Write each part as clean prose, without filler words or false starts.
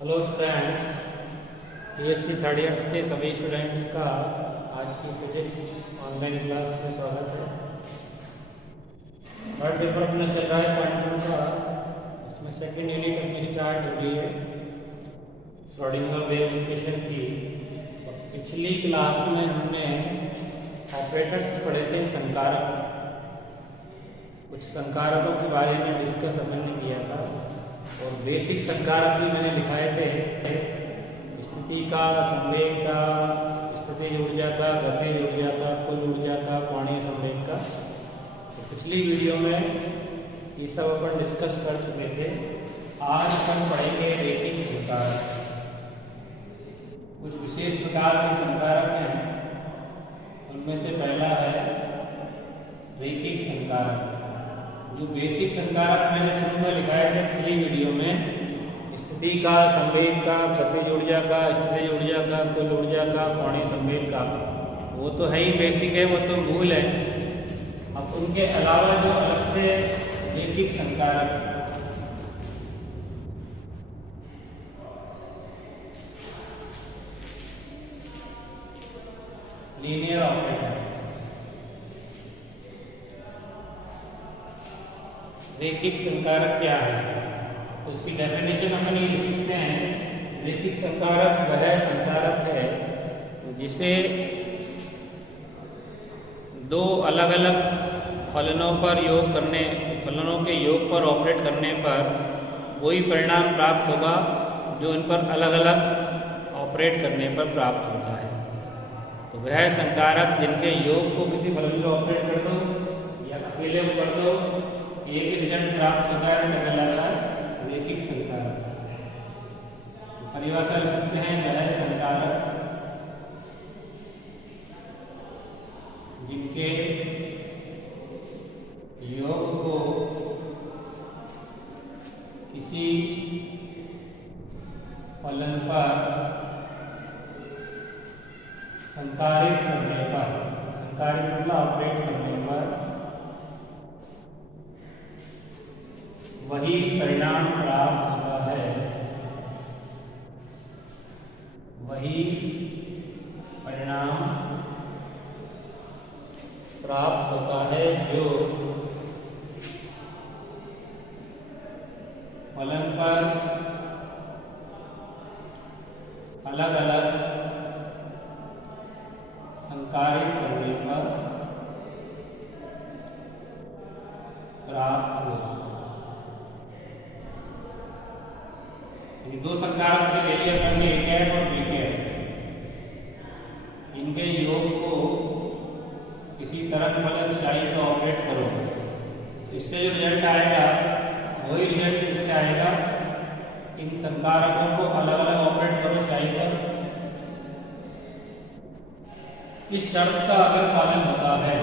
Hello students, BSc third years के सभी students का आज की फिजिक्स ऑनलाइन क्लास में स्वागत है। थर्ड पेपर अपना चल रहा है क्वांटम का। इसमें सेकंड यूनिट अपनी स्टार्ट हो गई है श्रोडिंगर वेव इक्वेशन की। पिछली क्लास में हमने ऑपरेटर्स पढ़े थे, संकारक। कुछ संकारकों के बारे में डिस्कस हमने किया था और बेसिक संकारक भी मैंने लिखाए थे, स्थिति का, संवेग का, स्थितिज ऊर्जा का, गतिज ऊर्जा का, कुल ऊर्जा का, कोणीय संवेग का। तो पिछली वीडियो में ये सब अपन डिस्कस कर चुके थे। आज हम पढ़ेंगे रेखिक संकारक। कुछ विशेष प्रकार के संकारक हैं, उनमें से पहला है रेखिक संकारक। जो बेसिक संकारक मैंने शुरू में लिखाए थे पिछली वीडियो में, स्थिति का, संवेग का, गतिज ऊर्जा का, स्थितिज ऊर्जा का, कुल ऊर्जा का, कोणीय संवेग का, वो तो है ही, बेसिक है, वो तो मूल है। अब उनके अलावा जो अलग से रेखिक संकारक, लीनियर ऑपरेटर, रेखिक संकारक क्या है, उसकी डेफिनेशन अपन ये लिख सकते हैं। रेखिक संकारक वह संकारक है जिसे दो अलग अलग फलनों के योग पर ऑपरेट करने पर वही परिणाम प्राप्त होगा जो इन पर अलग अलग ऑपरेट करने पर प्राप्त होता है। तो वह संकारक जिनके योग को किसी फलन पर ऑपरेट कर दो या अकेले को कर दो, एक ही रिजल्ट प्राप्त होता है, कहलाता है रेखिक संकारक। परिभाषा लिख सकते हैं, वह संकारक जिनके योग को किसी फलन पर संकारित करने पर, संकारित मतलब ऑपरेट करने पर वही परिणाम प्राप्त होता है, वही परिणाम प्राप्त होता है जो फलन पर अलग अलग संकारित करने पर प्राप्त होगा। दो संकारक से ले लिया हमने, ए कैप और बी कैप। इनके योग को किसी तरंग फलन शाही पर ऑपरेट करो, इससे जो रिजल्ट आएगा वही रिजल्ट इससे आएगा। इन संकारकों को अलग अलग ऑपरेट करो शाही पर। इस शर्त का अगर पालन होता है,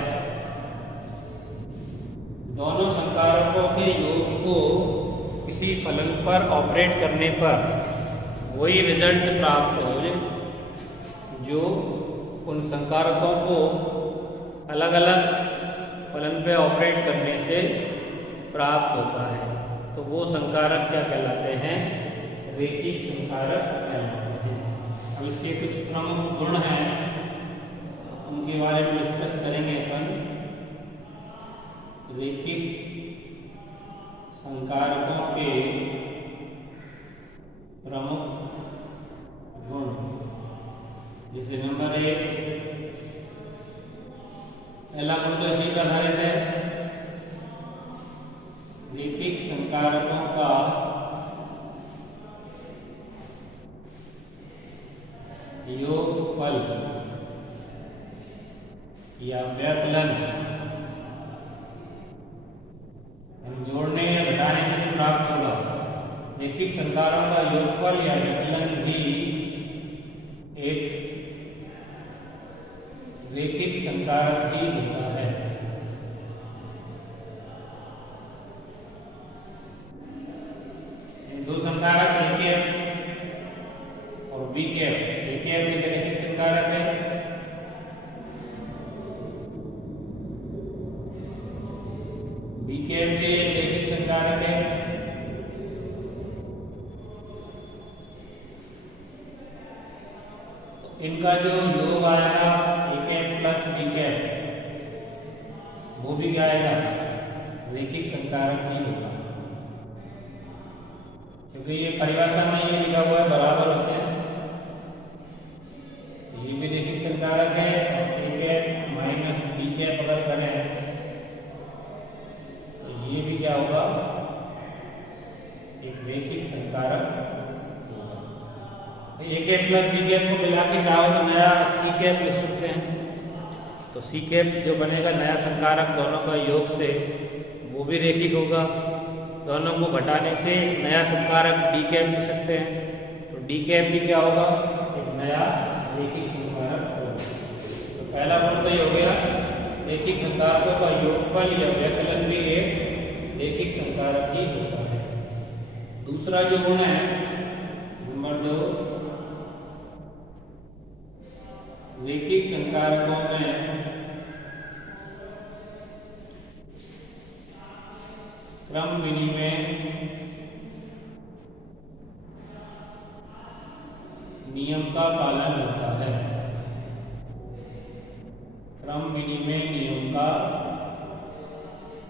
दोनों संकारकों के योग को किसी फलन पर ऑपरेट करने पर वही रिजल्ट प्राप्त हो जो उन संकारकों को अलग अलग फलन पे ऑपरेट करने से प्राप्त होता है, तो वो संकारक क्या कहलाते हैं? रेखिक संकारक कहलाते हैं। अब इसके कुछ प्रमुख गुण हैं, उनके बारे में डिस्कस करेंगे अपन। रेखिक संकारकों के प्रमुख गुण, जैसे नंबर 1, पहला गुण तो इसी पर आधारित है। रेखिक संकारकों का योगफल या व्यवकलन जोड़ने या घटाने से प्राप्त होगा। रेखिक संकारकों का योगफल या व्यवकलन भी एक रेखिक संकारक ही होता है। दो संकारक ए कैप और बी कैप। ए कैप एक रेखिक संकारक है, बी कैप भी एक रेखिक संकारक है। इनका जो योग आएगा A cap plus B cap, वो भी क्या आएगा, रैखिक संकारक नहीं होगा, क्योंकि ये परिभाषा में ये लिखा हुआ है बराबर होते हैं। ये भी रैखिक संकारक है, और A cap minus B cap अगर करें तो ये भी क्या होगा, एक रैखिक संकारक होगा। ए कैप प्लस बी कैप को मिला के चाहो तो नया सी कैप लिख सकते हैं। तो सी कैप जो बनेगा नया संकारक दोनों का योग से, वो भी रैखिक होगा। दोनों को घटाने से नया संकारक डी कैप लिख सकते हैं। तो डी कैप भी क्या होगा, एक नया रैखिक संकारक होगा। तो पहला गुण तो ये हो गया, रैखिक संकारकों का योगफल या व्यवकलन भी एक रैखिक संकारक ही होता है। दूसरा जो गुण है नंबर 2, रैखिक संकारकों में क्रम विनिमय नियम का पालन होता है। क्रम विनिमय नियम का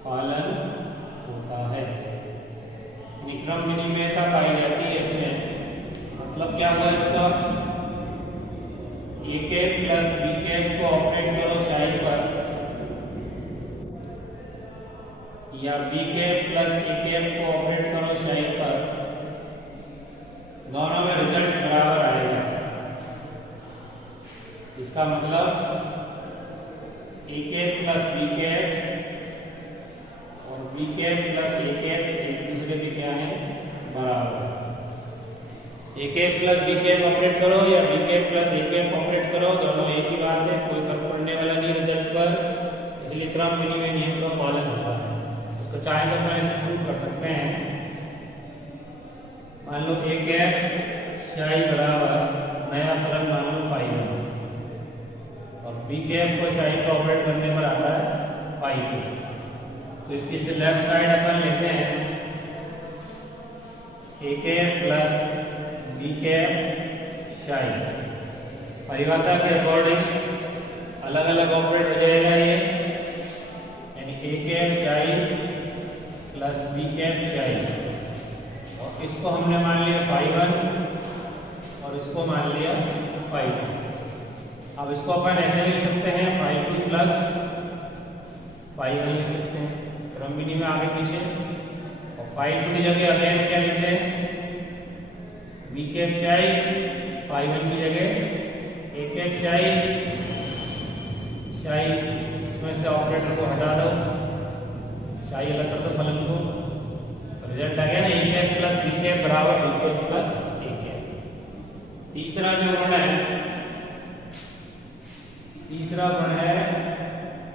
पालन होता है। क्रम विनिमयता पाई जाती है इसमें। मतलब क्या हुआ इसका, A cap plus B cap को ऑपरेट करो साइड पर, या B cap plus A cap को ऑपरेट करो साइड पर, दोनों में रिजल्ट बराबर आएगा। इसका मतलब A cap plus B cap और B cap plus A cap एक दूसरे के क्या है, बराबर। A cap plus B cap operate करो या B cap plus A cap operate करो, दोनों एक ही बात है, कोई फर्क पड़ने वाला नहीं रिजल्ट पर। इसलिए क्रम विनिमय नियम का पालन होता है। इसको चाहे तो मैं प्रूव कर सकते हैं। मान लो ए कैप शाई बराबर नया फलन मान लो 5 और बी कैप को शाई को ऑपरेट करने पर आता है 5। तो इसकी जो लेफ्ट साइड अपन लेते हैं, ए कैप प्लस बी कैप शाई, परिभाषा के अकॉर्डिंग अलग अलग ऑपरेट हो जाएगा ये, यानी ए कैप शाई प्लस बी कैप शाई, और इसको हमने मान लिया 5 और इसको मान लिया 5। अब इसको अपन ऐसे लिख सकते हैं 5 प्लस 5 लिख सकते हैं, क्रम विनिमय में आगे पीछे। और 5 की जगह अगेन क्या लिखते हैं, बी कैप शाई, 5 की जगह ए कैप शाई, इसमें से ऑपरेटर को हटा दो, शाई अलग कर दो फलन को, रिजल्ट आ गया ना, ए कैप प्लस बी कैप बराबर B cap plus A cap. तीसरा जो गुण है, तीसरा गुण है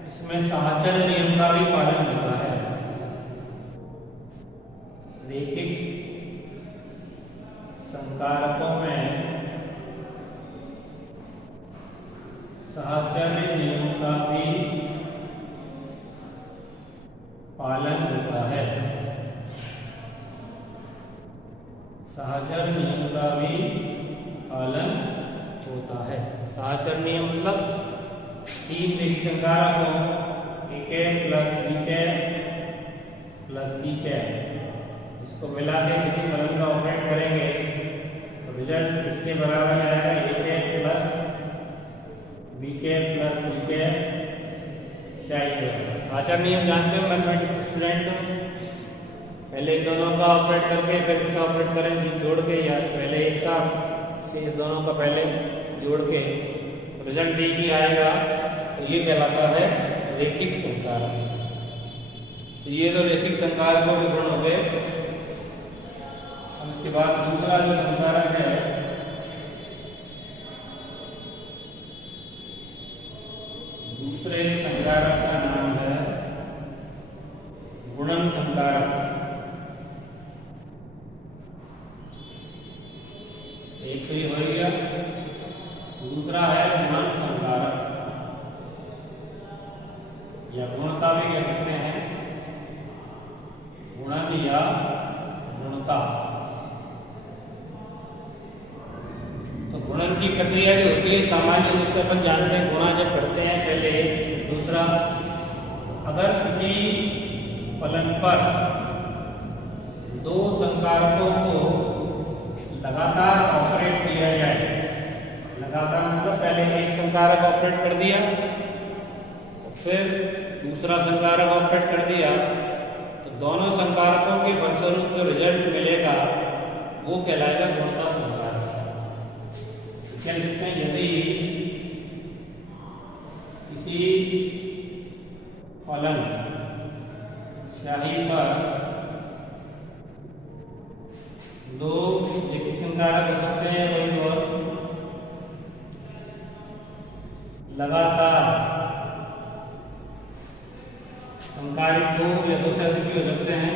इसमें साहचर्य नियम का भी पालन होता है। रैखिक संकारकों में साहचर्य नियम का भी पालन होता है। साहचर्य नियम का भी पालन होता है। साहचर्य नियम मतलब 3 रैखिक संकारकों A cap plus B cap plus C cap, इसको मिला के किसी फलन का ऑपरेट करेंगे तो रिजल्ट इसके बराबर आएगा, A cap plus B cap plus C cap psi cap. आचार्य नियम जानते हो मैथमेटिक्स स्टूडेंट, पहले इन दोनों का ऑपरेट करके फिर इसका ऑपरेट करें जोड़ के, या पहले एक का से इस दोनों का पहले जोड़ के रिजल्ट एक ही आएगा, तो ये कहलाता है रैखिक संकारक। तो ये तो रैखिक संकारकों के गुण हो गए। अब इसके बाद दूसरा जो संकारक है, दूसरे संकारक का नाम है गुणन संकारक। एक तो ये हो गया, दूसरा है गुणन संकारक या गुणता भी कह सकते हैं, गुणन या गुणता। तो गुणन की प्रक्रिया जो होती है रूप से अपन जानते हैं गुणा जब करते हैं पहले। दूसरा, अगर किसी फलन पर दो संकारकों को लगातार ऑपरेट किया जाए, लगातार मतलब पहले एक संकारक ऑपरेट कर दिया, फिर दूसरा संकारक ऑपरेट कर दिया, तो दोनों संकारकों के फलस्वरूप जो रिजल्ट मिलेगा वो कहलाएगा गुणता संकारक। कह सकते हैं यदि किसी फलन स्याही पर दो एक संकारक हो सकते हैं, कोई और लगातार संकारित दो या दो से अधिक भी हो सकते हैं,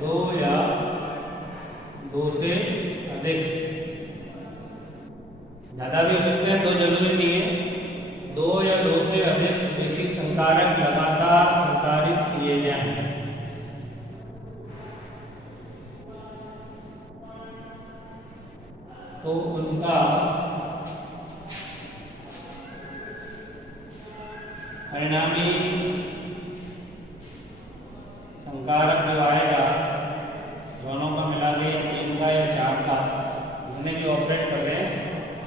दो या दो से अधिक, ज्यादा भी हो सकते हैं, दो जरूरी नहीं है, दो या दो से अधिक बेसिक संकारक लगातार संकारित किए जाएं तो उनका परिणामी संकारक जो आएगा, दोनों का मिला के 3 का या 4 का जितने भी ऑपरेट कर रहे हैं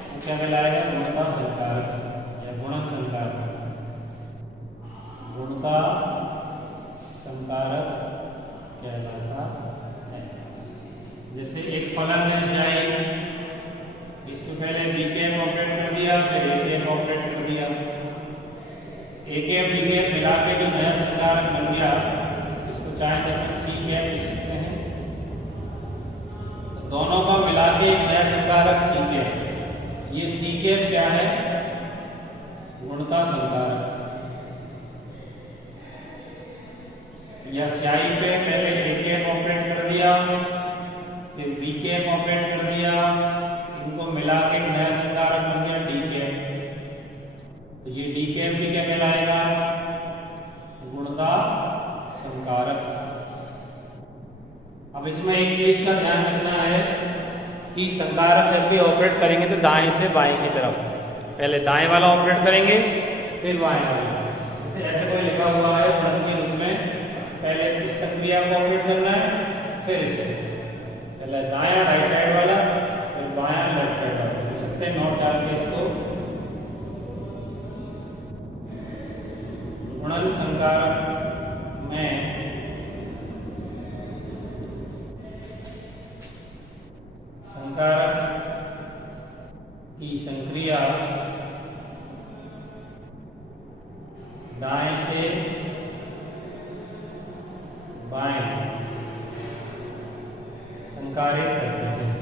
वो क्या कहलाएगा? गुणता संकारक या गुणन संकारक। गुणता संकारक कहलाता है। जैसे एक फलन है स्याही, इसको पहले बीकेएम ऑपरेट कर दिया, फिर एकेएम ऑपरेट कर दिया, एकेएम बीकेएम मिला के जो नया संकारक बन गया, इसको चाहे तो अपन सीकेएम लिख सकते हैं। तो दोनों का मिला के एक नया संकारक सीकेएम। ये सीकेएम क्या है? गुणता संकारक। या स्याही पे पहले एकेएम ऑपरेट कर दिया, फिर बीकेएम ऑपरेट कर दिया, इनको मिला के एक नया संकारक बन गया डीकेएम। तो ये डीकेएम भी क्या कहलाएगा? गुणता संकारक। अब इसमें एक चीज का ध्यान रखना है कि संकारक जब भी ऑपरेट करेंगे तो दाएं से बाएं की तरफ, पहले दाएं वाला ऑपरेट करेंगे फिर बाएं वाला। जैसे ऐसे कोई लिखा हुआ है प्रश्न के रूप में, पहले इस संक्रिया को ऑपरेट करना है, फिर इसे, पहले दायां राइट साइड वाला, फिर बायां लेफ्ट साइड वाला। देख सकते हैं नोट डाल के इसको। गुणन संकारक में संकारक की संक्रिया दाएं से बाएं संकारित करते हैं।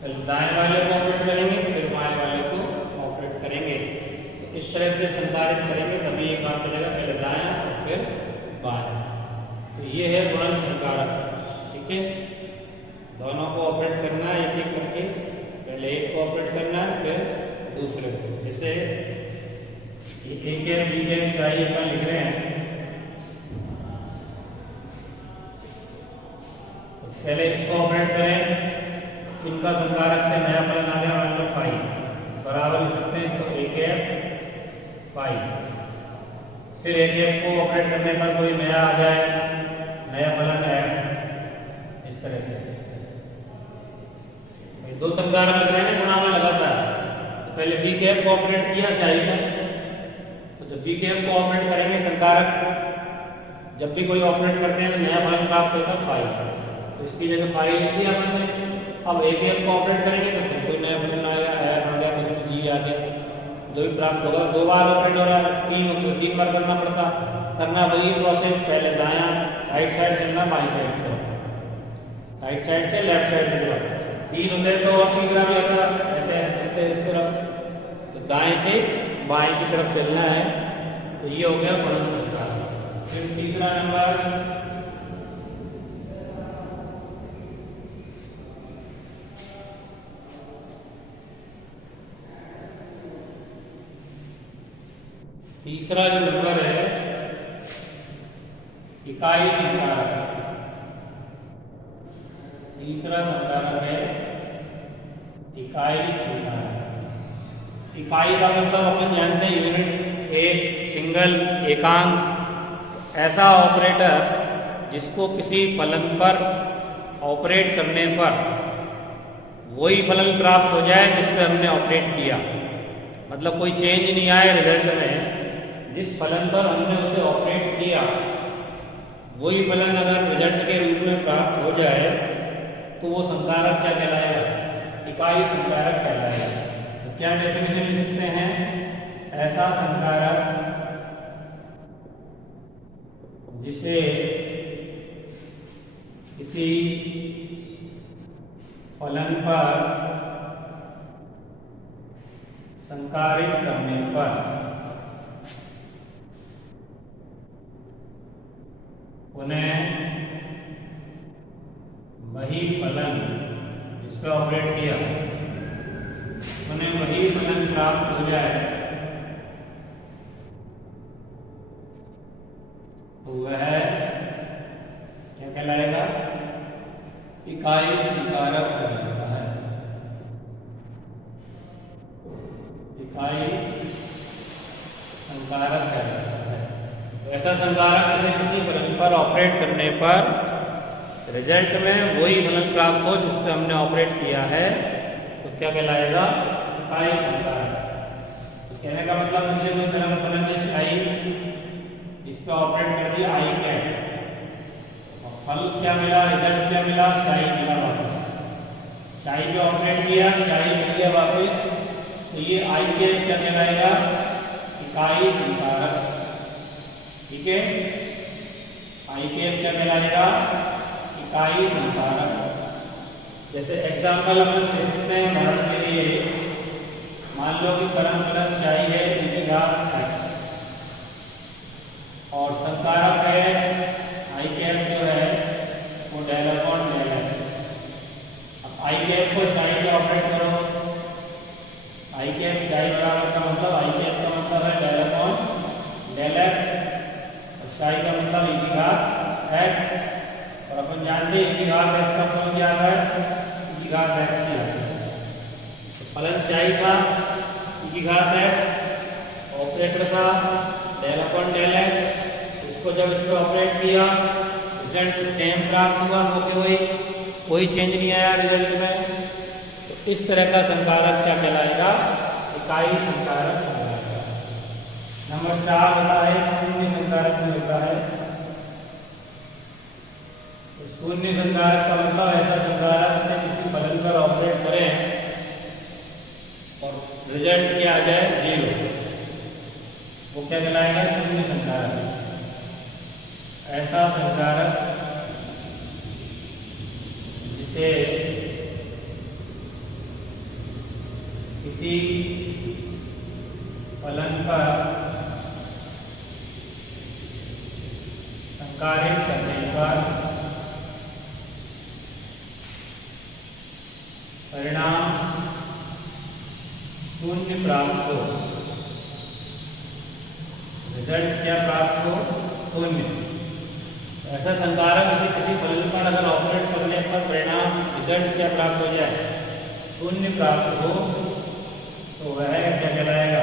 पहले दाएं वाले को ऑपरेट करेंगे, फिर बाएं वाले को ऑपरेट करेंगे। तो इस तरह से संकारित करेंगे तभी ये काम चलेगा, पहले दायां और फिर बायां। तो ये है गुणन संकारक। ठीक है, दोनों को ऑपरेट करना है एक एक करके, पहले एक को ऑपरेट करना है फिर दूसरे को। जैसे एकेएम बीकेएम स्याही अपन लिख रहे हैं, तो पहले इसको ऑपरेट करें, इनका संकारक से नया फलन आ गया, मान लो 5 बराबर लिख सकते हैं इसको एकेएम 5। फिर एकेएम को ऑपरेट करने पर कोई नया आ जाए, नया फलन है, इस तरह से दो संकारक लग रहे हैं गुणा में लगातार। तो पहले बीकेएम को ऑपरेट किया स्याही में, तो जब बीकेएम को ऑपरेट करेंगे संकारक जब भी कोई ऑपरेट करते हैं तो नया फलन प्राप्त होगा 5, तो इसकी जगह 5 लिख दिया हमने। अब एकेएम को ऑपरेट करेंगे तो फिर कोई नया फलन आ गया, कुछ जी आ गया, जो भी प्राप्त होगा। 2 बार ऑपरेट हो रहा है, 3 बार करना पड़ता, करना वही प्रोसेस, पहले दायां राइट साइड से ना बाईं साइड की तरफ, राइट साइड से लेफ्ट साइड की तरफ। 3 होते तो और तीसरा भी आता, ऐसे ऐसे चलते इस तरफ, तो दाएं से बाएं की तरफ चलना है। तो ये हो गया गुणन संकारक। फिर तीसरा नंबर जो नंबर है इकाई संकारक। तीसरा संकारक है इकाई संकारक। इकाई का मतलब अपन जानते हैं यूनिट, एक, सिंगल, एकांक। ऐसा ऑपरेटर जिसको किसी फलन पर ऑपरेट करने पर वही फलन प्राप्त हो जाए जिस पर हमने ऑपरेट किया, मतलब कोई चेंज नहीं आए रिजल्ट में। जिस फलन पर हमने उसे ऑपरेट किया वही फलन अगर रिजल्ट के रूप में प्राप्त हो जाए तो वो संकारक क्या कहलाएगा? इकाई संकारक कहलाएगा। तो क्या डेफिनेशन लिख सकते हैं? ऐसा संकारक जिसे किसी फलन पर संकारित करने पर उन्हें वही फलन जिस पर ऑपरेट किया उन्हें वही फलन प्राप्त हो जाए तो वह क्या कहलाएगा? इकाई संकारक कहलाता है। इकाई संकारक कहलाता है। तो ऐसा संकारक जिसे किसी फलन पर ऑपरेट करने पर रिजल्ट में वही फलन प्राप्त हो जिस पर हमने ऑपरेट किया है तो क्या कहलाएगा? इकाई संकारक। तो कहने का मतलब जैसे कोई फलन है आई, इस पर ऑपरेट कर दिया आई कैट, फल क्या मिला, रिजल्ट क्या मिला? शाही मिला वापस। शाही पे ऑपरेट किया, शाही मिल गया वापस, तो ये आई के क्या कहलाएगा? इकाई संकारक। ठीक है, आई के क्या कहलाएगा? इकाई संकारक। जैसे एग्जाम्पल अपन दे सकते हैं उदाहरण के लिए, मान लो कि फलन शाही है x और संकारक है आई कैप जो है वो डेल अपॉन डेल एक्स। अब आई कैप को शाही पे ऑपरेट करो, आई कैप शाही बराबर का मतलब आई कैप का मतलब है डेल अपॉन डेल एक्स और शाही का मतलब e की घात x। और अपन जानते हैं e की घात x का फलन क्या आता है? e की घात x ही आता है। तो फलन शाही था e की घात x, ऑपरेटर था डेल अपॉन डेल एक्स। इसको जब इस पर ऑपरेट किया रिजल्ट सेम प्राप्त हुआ, होके कोई चेंज नहीं आया रिजल्ट में, तो इस तरह का संकारक क्या कहलाएगा? इकाई संकारक कहलाएगा। नंबर 4 होता है शून्य संकारक में होता है। तो शून्य संकारक का मतलब ऐसा संकारक से किसी फलन पर ऑपरेट करें और रिजल्ट क्या आ जाए? 0, वो क्या कहलाएगा? शून्य संकारक। ऐसा संकारक जिसे किसी फलन पर संकारित करने पर परिणाम शून्य प्राप्त हो। रिजल्ट क्या प्राप्त हो? शून्य। ऐसा संकारक किसी फलन पर अगर ऑपरेट करने पर परिणाम रिजल्ट क्या प्राप्त हो जाए? शून्य प्राप्त हो, तो वह क्या कहलाएगा?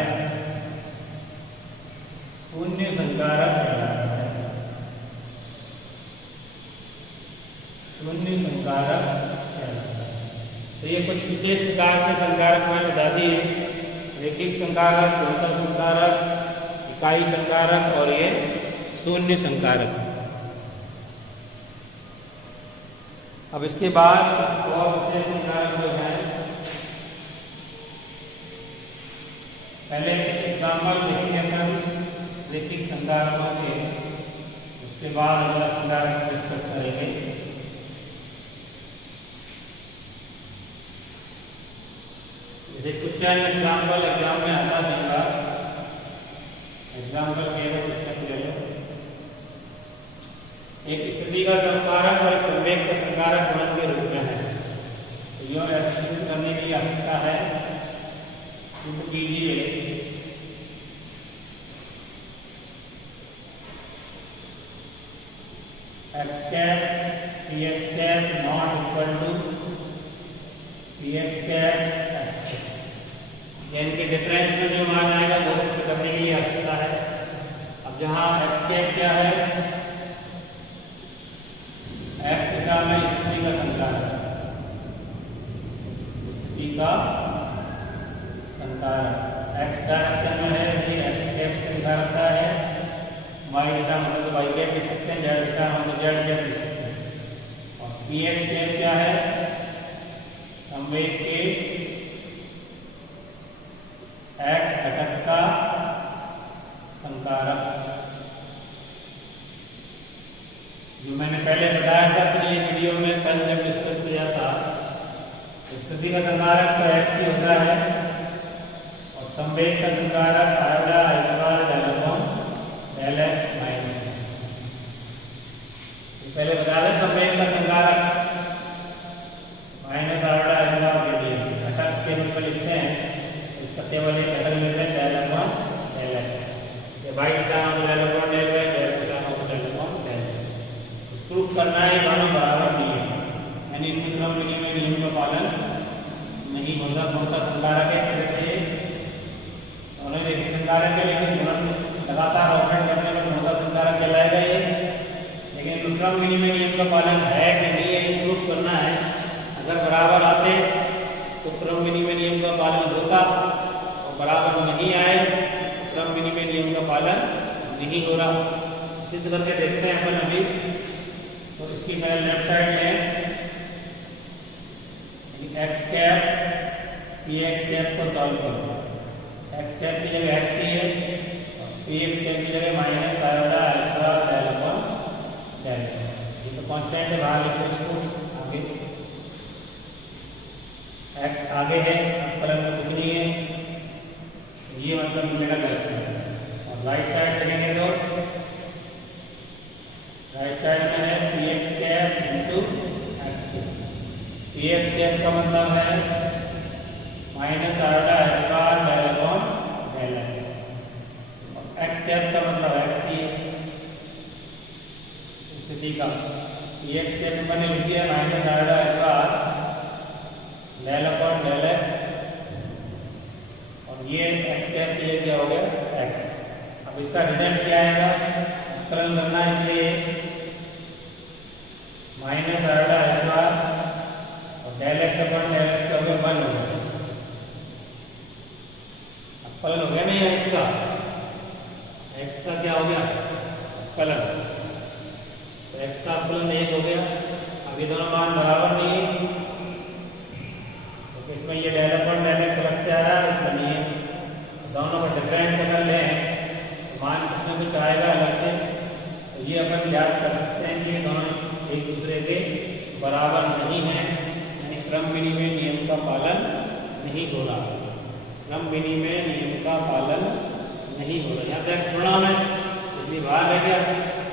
शून्य संकारक कहलाता है। शून्य संकारक कहलाता है। तो ये कुछ विशेष प्रकार के संकारक मैंने बता दिए, रैखिक संकारक, समतल संकारक, इकाई संकारक और ये शून्य संकारक। अब इसके बाद और विशेष संकारक जो है, पहले एग्जाम्पल देखेंगे अपन रैखिक संकारकों के, उसके बाद अगला संकारक डिस्कस करेंगे। जैसे क्वेश्चन एग्जाम्पल एग्जाम में आता है, एग्जाम्पल के क्वेश्चन ले लो। एक स्थिति का संकारक और एक संवेग का संकारक फलन के रूप में है, तो यह ऐसे सिद्ध करने की आवश्यकता है। सिद्ध कीजिए x cap px cap not equal to px cap ये इनके डिफरेंस में जो मान आएगा वो सिद्ध करने के लिए आ सकता है। अब जहाँ एक्स कैप क्या है, एक्स दिशा में स्थिति का संकारक, स्थिति का संकारक एक्स डायरेक्शन में है, ये एक्स कैप से दिखा रखता है। वाई दिशा में तो वाई कैप लिख सकते हैं, जेड दिशा में तो जेड कैप लिख सकते हैं। और पी एक्स कैप क्या है, संवेग के एक्स घटक का संकारक, जो मैंने पहले बताया था कि ये वीडियो में कल जब डिस्कस किया था, स्थिति का संकारक तो एक्स ही होता है और संवेग का संकारक आएगा x bar del upon del x minus. पहले बता दें संवेग का संकारक माइनस आएगा एक्स बार के लिए घटक के रूप में लिखते हैं, इसका केवल एक घटक मिलता है डेल अपॉन डेल एक्स। ये वाई दिशा में del upon del y, z दिशा में del upon del x. Proof करना है दोनों बराबर नहीं है, यानी विक्रम विनिमय नियम का पालन नहीं होगा। कौन सा संकारक है, जैसे दोनों एक संकारक है लेकिन तुरंत लगातार ऑपरेट करने पर कौन सा संकारक कहलाएगा ये, लेकिन विक्रम विनिमय नियम का पालन है कि नहीं है ये प्रूफ करना है। अगर बराबर आते तो क्रम विनिमय नियम का पालन होता, और बराबर नहीं आए क्रम विनिमय नियम का पालन नहीं हो रहा। सिद्ध करके देखते हैं अपन अभी। तो इसकी मैं लेफ्ट साइड में x cap P x cap को सॉल्व करूँ। एक्स कैप की जगह एक्स ही है और पी एक्स कैप की जगह माइनस आएगा अल्फा डेल अपॉन डेल। ये तो कांस्टेंट है, बाहर लिखो इसको आगे। एक्स आगे है, फलन में कुछ नहीं है, ये मतलब मिलेगा गलत। और राइट साइड देखेंगे तो राइट साइड में है P x cap into x cap. P x cap का मतलब है माइनस आएगा x bar del upon del x. X cap का मतलब एक्स ही स्थिति का। पी एक्स कैप मैंने लिख दिया माइनस आएगा x bar del upon del x, और ये एक्स कैप के लिए क्या हो गया एक्स। अब इसका रिजल्ट क्या आएगा, अवकलन करना है, इसलिए माइनस आएगा एक्स बार और del x upon del x का हो गया 1 हो गया। अवकलन हो गया नहीं एक्स का, एक्स का क्या हो गया अवकलन, तो एक्स का अवकलन 1 हो गया। अभी दोनों मान बराबर नहीं है, इसमें ये डेल अपॉन डेल एक्स अलग से आ रहा है, इसमें नहीं है। दोनों का डिफरेंस अगर लें तो मान कुछ ना कुछ आएगा अलग से। तो ये अपन याद कर सकते हैं कि दोनों एक दूसरे के बराबर नहीं है, यानी क्रम विनिमय नियम का पालन नहीं हो रहा। क्रम विनिमय नियम का पालन नहीं हो रहा। यहाँ पे एक्स गुणा है इसलिए बाहर रह गया,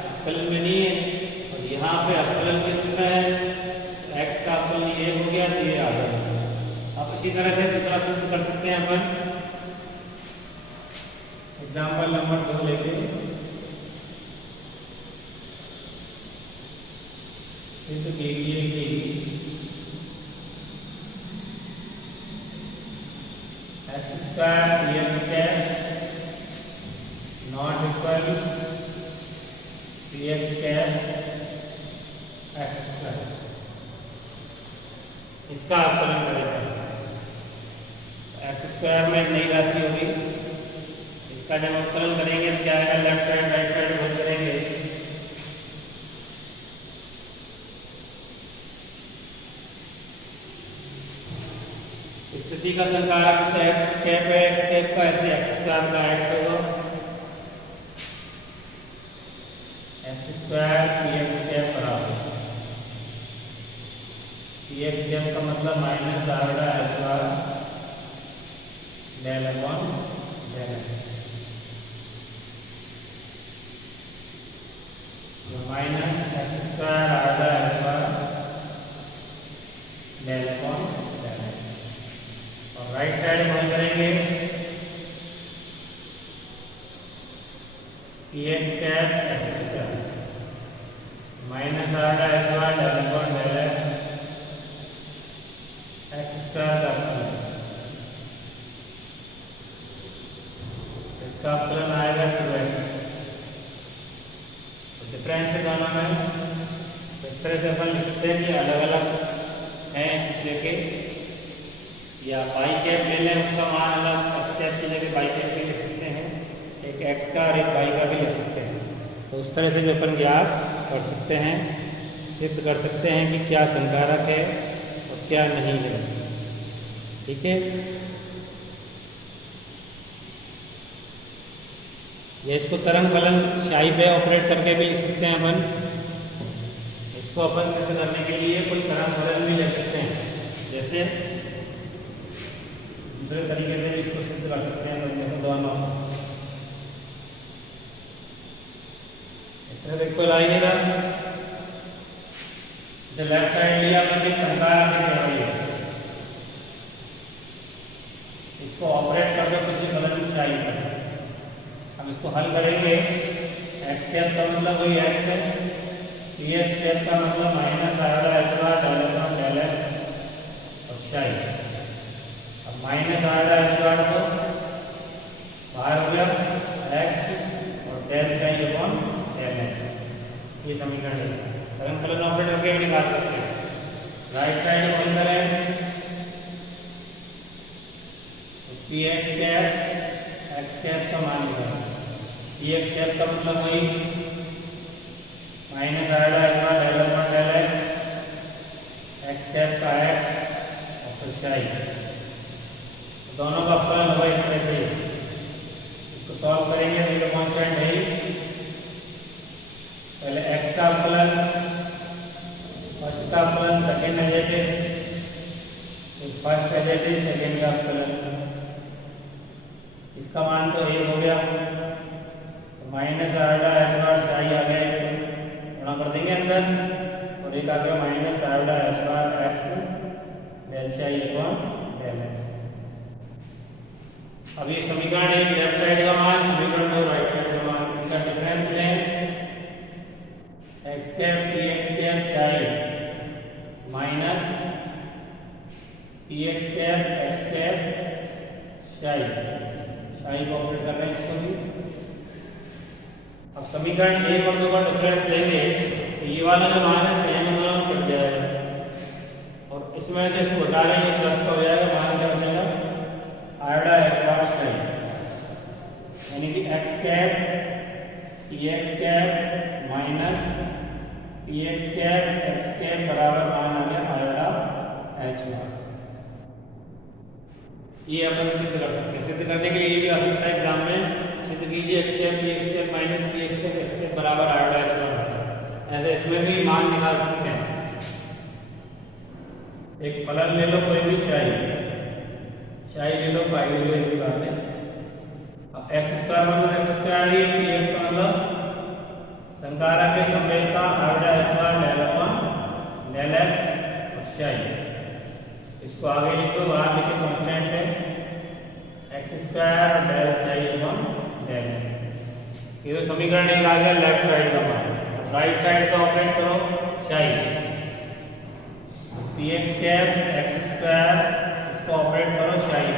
अवकलन में नहीं है, और यहाँ पे अवकलन कितना है, एक्स का अवकलन 1 हो गया तो ये आ गया। अब इसी तरह से दूसरा सिद्ध कर सकते हैं अपन। एग्जाम्पल नंबर 2 लेके सिद्ध कीजिए कि x square p x cap not equal P x cap x square. इसका अवकलन करेंगे, एक्स स्क्वायर में नई राशि होगी, इसका जब अवकलन करेंगे तो क्या आएगा, लेफ्ट साइड राइट साइड भूल करेंगे। स्थिति का संकारक से एक्स कैप है, एक्स कैप का ऐसे एक्स स्क्वायर का एक्स होगा, x square p x cap बराबर पी एक्स कैप का मतलब माइनस आएगा x bar del upon del x, minus x square आएगा x bar del upon del x. और राइट साइड में करेंगे p x cap x square minus आएगा x bar del upon del x, x square का इसका अवकलन आएगा 2x। तो डिफरेंस है दोनों में, इस तरह से अपन लिख सकते हैं कि अलग अलग हैं दूसरे के, या बाई कैप ले लें उसका मान अलग, एक्स कैप की जगह बाई कैप भी ले सकते हैं, एक एक्स का और एक बाई का भी ले सकते हैं। तो उस तरह से जो अपन ज्ञात कर सकते हैं, सिद्ध कर सकते हैं कि क्या संकारक है और क्या नहीं है। ठीक है, ये इसको तरंग फलन शाही पे ऑपरेट करके भी लिख सकते हैं अपन। इसको अपन सिद्ध करने के लिए कोई तरंग फलन भी ले सकते हैं, जैसे दूसरे तरीके से भी इसको सिद्ध कर सकते हैं। तो दोनों देखो लाइएगा, जैसे लेफ्ट साइड लिया हमने संकारक है, इसको ऑपरेट करके किसी फलन शाही पर हम इसको हल करेंगे। एक्स कैप का मतलब वही एक्स है, पी एक्स कैप का मतलब minus iota h bar del upon del x और शाही। अब माइनस आयोडा एच बार को बाहर हो गया एक्स और डेल शाही अपॉन डेल एक्स, ये समीकरण है। तरंग फलन ऑपरेट करके भी निकाल सकते हैं। राइट साइड को अंदर है P x cap x cap का मान निकालें। पी एक्स कैप का मतलब वही minus iota h bar del upon del x cap का एक्स और फिर शाही, दोनों का फलन होगा इस तरह से। इसको सॉल्व करेंगे तो ये कांस्टेंट है ही। पहले x का अवकलन, फर्स्ट का अवकलन, second derivative, first derivative second का अवकलन, इसका मान तो 1 हो गया। तो माइनस आयोडा एच बार शाही आ गया, गुणा कर देंगे अंदर, और एक आ गया minus iota h bar x del शाही अपॉन डेल एक्स। अब ये समीकरण एक लेफ्ट साइड का मान, समीकरण दो राइट साइड का मान, इनका डिफरेंस लें। X cap P x cap शाही minus p x cap x cap शाही, शाही को ऑपरेट कर रहे हैं इसको भी। अब समीकरण 1 और 2 का डिफरेंस लेंगे तो ये वाला जो मान है सेम दोनों कट जाएगा, और इसमें से इसको हटा लेंगे प्लस का हो जाएगा, मान क्या बचेगा आयोडा एच बार शाही, यानी कि x cap P x cap minus p x cap x cap बराबर मान आ गया आयोडा एच बार। ये अपन सिद्ध कर सकते हैं। सिद्ध करने के लिए ये भी आ सकता है एग्जाम में, सिद्ध कीजिए x cap P x cap minus p x cap x cap बराबर आयोडा एच बार। ऐसे इसमें भी मान निकाल सकते हैं। एक फलन ले लो कोई भी शाही, शाही ले लो, पाई ले लो, एक ही बात है। अब एक्स स्क्वायर मतलब एक्स स्क्वायर ही, पी एक्स का मतलब संकारक के संवेदता आयोडा h bar del upon del x और शाही। इसको आगे लिख दो, बाहर लिखे कांस्टेंट है एक्स स्क्वायर डेल शाही अपॉन डेल एक्स। ये तो समीकरण एक आ गया लेफ्ट साइड का मान। राइट साइड का ऑपरेट करो शाही, p x cap x square, इसको ऑपरेट करो शाही।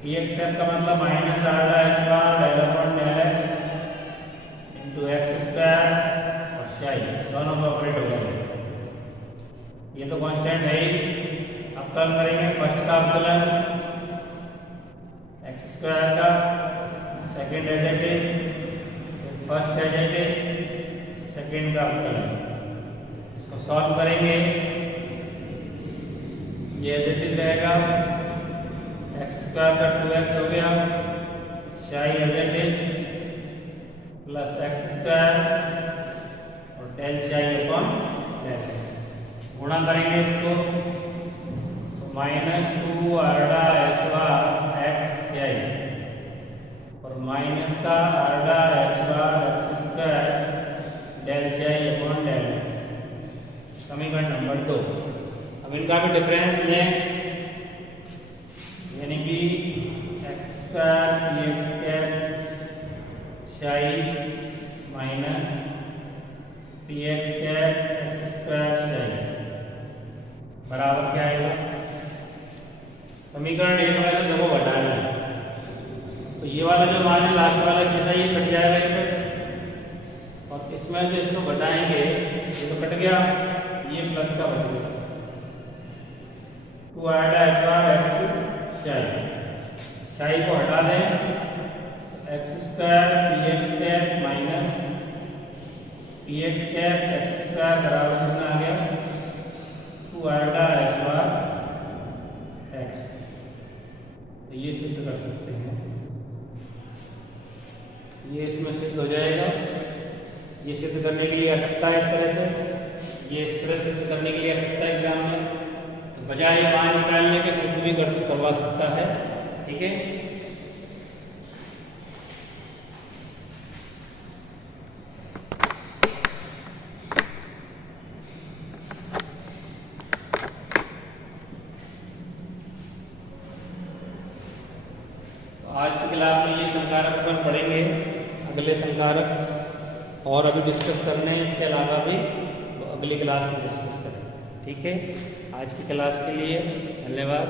पी एक्स कैप का मतलब minus iota h bar del upon del x into x square और शाही, दोनों को ऑपरेट हो गए। ये तो कांस्टेंट है ही। अवकलन करेंगे, फर्स्ट का अवकलन एक्स स्क्वायर का, second derivative, first derivative, second का अवकलन, इसको सॉल्व करेंगे। ये एज इट इज रहेगा, एक्स स्क्वायर का 2x हो गया, शाही as it is plus x square और डेल शाही अपॉन डेल एक्स। गुणा करेंगे इसको तो minus 2 iota h bar x शाही और माइनस का iota h bar x square del शाही अपॉन डेल एक्स, समीकरण नंबर 2। अब इनका भी डिफरेंस लें, यानी कि x square p x cap शाही minus p x cap x square शाही बराबर क्या आएगा, समीकरण एक में से दो को घटाना है तो ये वाला जो मान है लास्ट वाला कैसा ये कट जाएगा ये पे, और इसमें से इसको घटाएंगे, ये तो कट गया, ये प्लस का बच गया। Two add h bar x psi को हटा दें, x square p x cap minus p x cap x square बराबर कितना आ गया, two add h bar x. तो ये सिद्ध कर सकते हैं, ये इसमें सिद्ध हो जाएगा। ये सिद्ध करने के लिए आ सकता है इस तरह से, ये इस तरह सिद्ध करने के लिए आ सकता है एग्जाम में, तो बजाय मान निकालने के सिद्ध भी करवा सकता है। ठीक है, आज की क्लास में ये संकारक अपन पढ़ेंगे, अगले संकारक और अभी डिस्कस करने हैं, इसके अलावा भी तो अगली क्लास में डिस्कस करेंगे। ठीक है, आज की क्लास के लिए धन्यवाद।